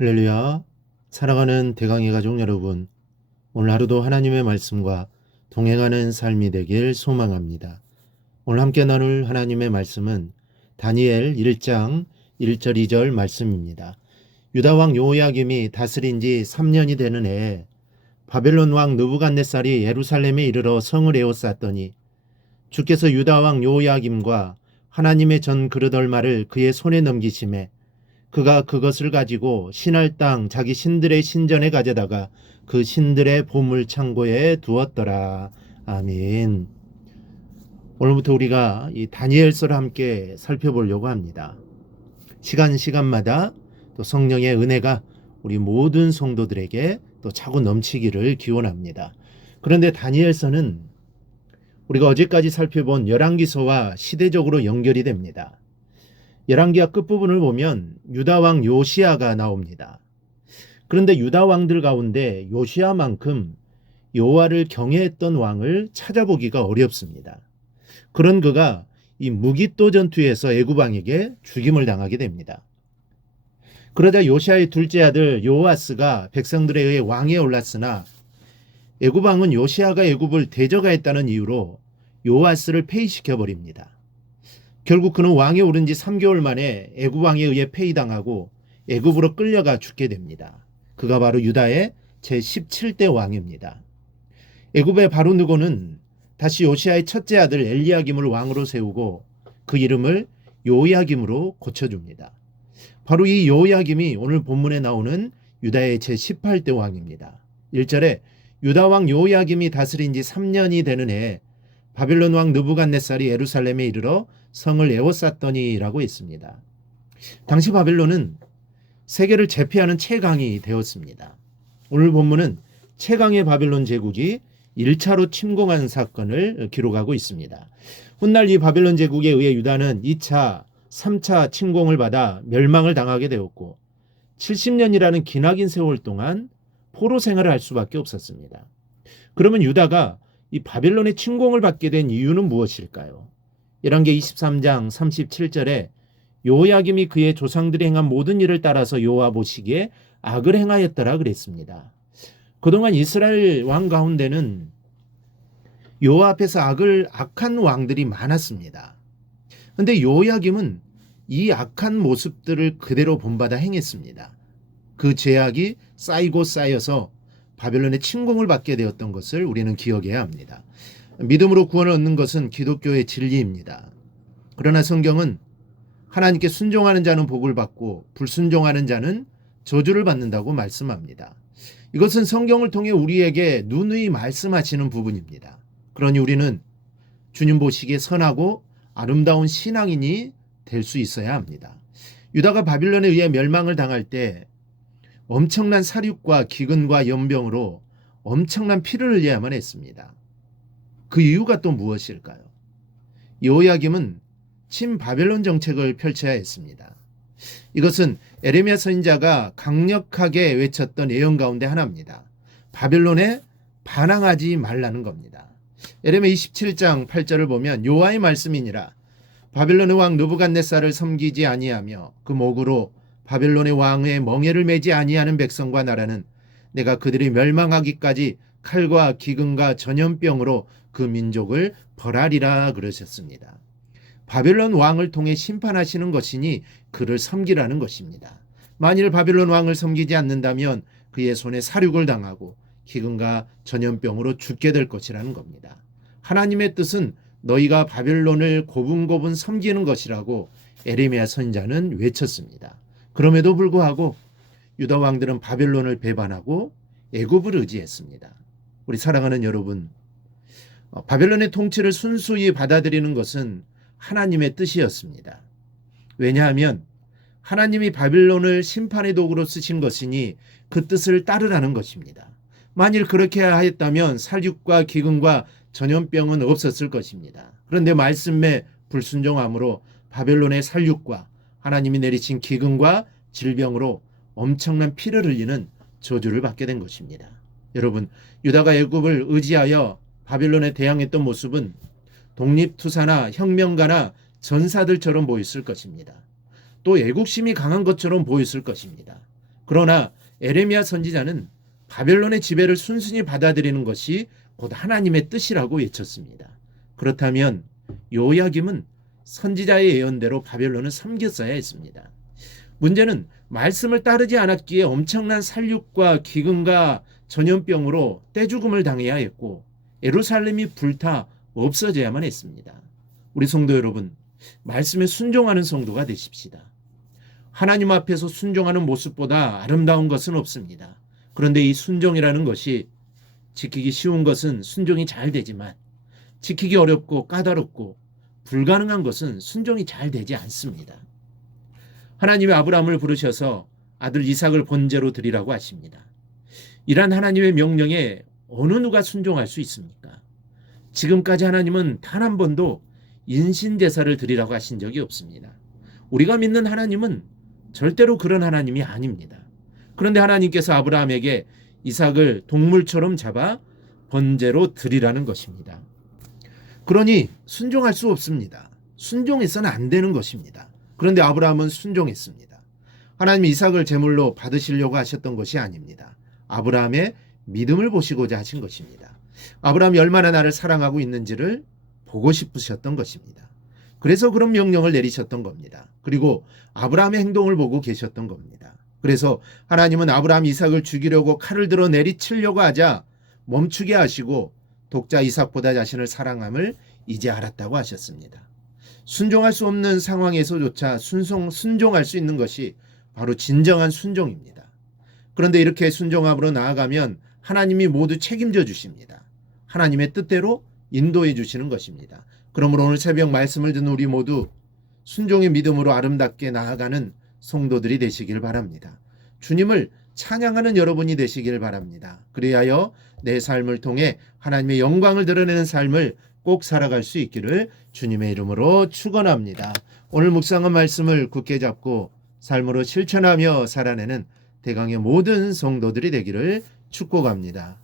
할렐루야. 사랑하는 대강의 가족 여러분, 오늘 하루도 하나님의 말씀과 동행하는 삶이 되길 소망합니다. 오늘 함께 나눌 하나님의 말씀은 다니엘 1장 1절 2절 말씀입니다. 유다 왕 요야김이 다스린 지 3년이 되는 해에 바벨론 왕 느부갓네살이 예루살렘에 이르러 성을 에워쌌더니 주께서 유다 왕 요야김과 하나님의 전 그릇 얼마를 그의 손에 넘기심에 그가 그것을 가지고 신할 땅 자기 신들의 신전에 가져다가 그 신들의 보물 창고에 두었더라. 아멘. 오늘부터 우리가 이 다니엘서를 함께 살펴보려고 합니다. 시간마다 또 성령의 은혜가 우리 모든 성도들에게 또 차고 넘치기를 기원합니다. 그런데 다니엘서는 우리가 어제까지 살펴본 열왕기서와 시대적으로 연결이 됩니다. 열왕기하 끝부분을 보면 유다 왕 요시야가 나옵니다. 그런데 유다 왕들 가운데 요시야만큼 여호와를 경외했던 왕을 찾아보기가 어렵습니다. 그런 그가 이 무기또 전투에서 애굽 왕에게 죽임을 당하게 됩니다. 그러자 요시야의 둘째 아들 요아스가 백성들에 의해 왕에 올랐으나 애굽 왕은 요시야가 애굽을 대적하였다는 이유로 요아스를 폐위시켜 버립니다. 결국 그는 왕에 오른 지 3개월 만에 애굽 왕에 의해 폐위당하고 애굽으로 끌려가 죽게 됩니다. 그가 바로 유다의 제17대 왕입니다. 애굽의 바로느고는 다시 요시야의 첫째 아들 엘리야김을 왕으로 세우고 그 이름을 요야김으로 고쳐줍니다. 바로 이 요야김이 오늘 본문에 나오는 유다의 제18대 왕입니다. 1절에 유다 왕 요야김이 다스린 지 3년이 되는 해에 바벨론 왕 느부갓네살이 예루살렘에 이르러 성을 에워쌌더니 라고 했습니다. 당시 바벨론은 세계를 제패하는 최강이 되었습니다. 오늘 본문은 최강의 바벨론 제국이 1차로 침공한 사건을 기록하고 있습니다. 훗날 이 바벨론 제국에 의해 유다는 2차, 3차 침공을 받아 멸망을 당하게 되었고 70년이라는 기나긴 세월 동안 포로 생활을 할 수밖에 없었습니다. 그러면 유다가 이 바벨론의 침공을 받게 된 이유는 무엇일까요? 열왕기 23장 37절에 요야김이 그의 조상들이 행한 모든 일을 따라서 여호와 보시기에 악을 행하였더라 그랬습니다. 그동안 이스라엘 왕 가운데는 여호와 앞에서 악한 왕들이 많았습니다. 그런데 요야김은 이 악한 모습들을 그대로 본받아 행했습니다. 그 죄악이 쌓이고 쌓여서 바벨론의 침공을 받게 되었던 것을 우리는 기억해야 합니다. 믿음으로 구원을 얻는 것은 기독교의 진리입니다. 그러나 성경은 하나님께 순종하는 자는 복을 받고 불순종하는 자는 저주를 받는다고 말씀합니다. 이것은 성경을 통해 우리에게 누누이 말씀하시는 부분입니다. 그러니 우리는 주님 보시기에 선하고 아름다운 신앙인이 될 수 있어야 합니다. 유다가 바빌론에 의해 멸망을 당할 때 엄청난 사륙과 기근과 연병으로 엄청난 피를 흘려야만 했습니다. 그 이유가 또 무엇일까요? 여호야김은 친바벨론 정책을 펼쳐야 했습니다. 이것은 에레미야 선지자가 강력하게 외쳤던 예언 가운데 하나입니다. 바벨론에 반항하지 말라는 겁니다. 에레미야 27장 8절을 보면 여호와의 말씀이니라 바벨론의 왕 느부갓네살을 섬기지 아니하며 그 목으로 바벨론의 왕의 멍에를 매지 아니하는 백성과 나라는 내가 그들이 멸망하기까지 칼과 기근과 전염병으로 그 민족을 벌하리라 그러셨습니다. 바벨론 왕을 통해 심판하시는 것이니 그를 섬기라는 것입니다. 만일 바벨론 왕을 섬기지 않는다면 그의 손에 사륙을 당하고 기근과 전염병으로 죽게 될 것이라는 겁니다. 하나님의 뜻은 너희가 바벨론을 고분고분 섬기는 것이라고 에레미야 선지자는 외쳤습니다. 그럼에도 불구하고 유다 왕들은 바벨론을 배반하고 애굽을 의지했습니다. 우리 사랑하는 여러분, 바벨론의 통치를 순수히 받아들이는 것은 하나님의 뜻이었습니다. 왜냐하면 하나님이 바벨론을 심판의 도구로 쓰신 것이니 그 뜻을 따르라는 것입니다. 만일 그렇게 하였다면 살육과 기근과 전염병은 없었을 것입니다. 그런데 말씀에 불순종함으로 바벨론의 살육과 하나님이 내리신 기근과 질병으로 엄청난 피를 흘리는 저주를 받게 된 것입니다. 여러분, 유다가 애굽을 의지하여 바벨론에 대항했던 모습은 독립투사나 혁명가나 전사들처럼 보였을 것입니다. 또 애국심이 강한 것처럼 보였을 것입니다. 그러나 에레미야 선지자는 바벨론의 지배를 순순히 받아들이는 것이 곧 하나님의 뜻이라고 외쳤습니다. 그렇다면 요야김은 선지자의 예언대로 바벨론을 섬겼어야 했습니다. 문제는 말씀을 따르지 않았기에 엄청난 살육과 기근과 전염병으로 떼죽음을 당해야 했고 예루살렘이 불타 없어져야만 했습니다. 우리 성도 여러분, 말씀에 순종하는 성도가 되십시다. 하나님 앞에서 순종하는 모습보다 아름다운 것은 없습니다. 그런데 이 순종이라는 것이 지키기 쉬운 것은 순종이 잘 되지만 지키기 어렵고 까다롭고 불가능한 것은 순종이 잘 되지 않습니다. 하나님이 아브라함을 부르셔서 아들 이삭을 번제로 드리라고 하십니다. 이러한 하나님의 명령에 어느 누가 순종할 수 있습니까? 지금까지 하나님은 단 한 번도 인신제사를 드리라고 하신 적이 없습니다. 우리가 믿는 하나님은 절대로 그런 하나님이 아닙니다. 그런데 하나님께서 아브라함에게 이삭을 동물처럼 잡아 번제로 드리라는 것입니다. 그러니 순종할 수 없습니다. 순종해서는 안 되는 것입니다. 그런데 아브라함은 순종했습니다. 하나님이 이삭을 제물로 받으시려고 하셨던 것이 아닙니다. 아브라함의 믿음을 보시고자 하신 것입니다. 아브라함이 얼마나 나를 사랑하고 있는지를 보고 싶으셨던 것입니다. 그래서 그런 명령을 내리셨던 겁니다. 그리고 아브라함의 행동을 보고 계셨던 겁니다. 그래서 하나님은 아브라함 이삭을 죽이려고 칼을 들어 내리치려고 하자 멈추게 하시고 독자 이삭보다 자신을 사랑함을 이제 알았다고 하셨습니다. 순종할 수 없는 상황에서조차 순종할 수 있는 것이 바로 진정한 순종입니다. 그런데 이렇게 순종함으로 나아가면 하나님이 모두 책임져 주십니다. 하나님의 뜻대로 인도해 주시는 것입니다. 그러므로 오늘 새벽 말씀을 듣는 우리 모두 순종의 믿음으로 아름답게 나아가는 성도들이 되시길 바랍니다. 주님을 찬양하는 여러분이 되시길 바랍니다. 그리하여 내 삶을 통해 하나님의 영광을 드러내는 삶을 꼭 살아갈 수 있기를 주님의 이름으로 축원합니다. 오늘 묵상한 말씀을 굳게 잡고 삶으로 실천하며 살아내는 대강의 모든 성도들이 되기를 축복합니다.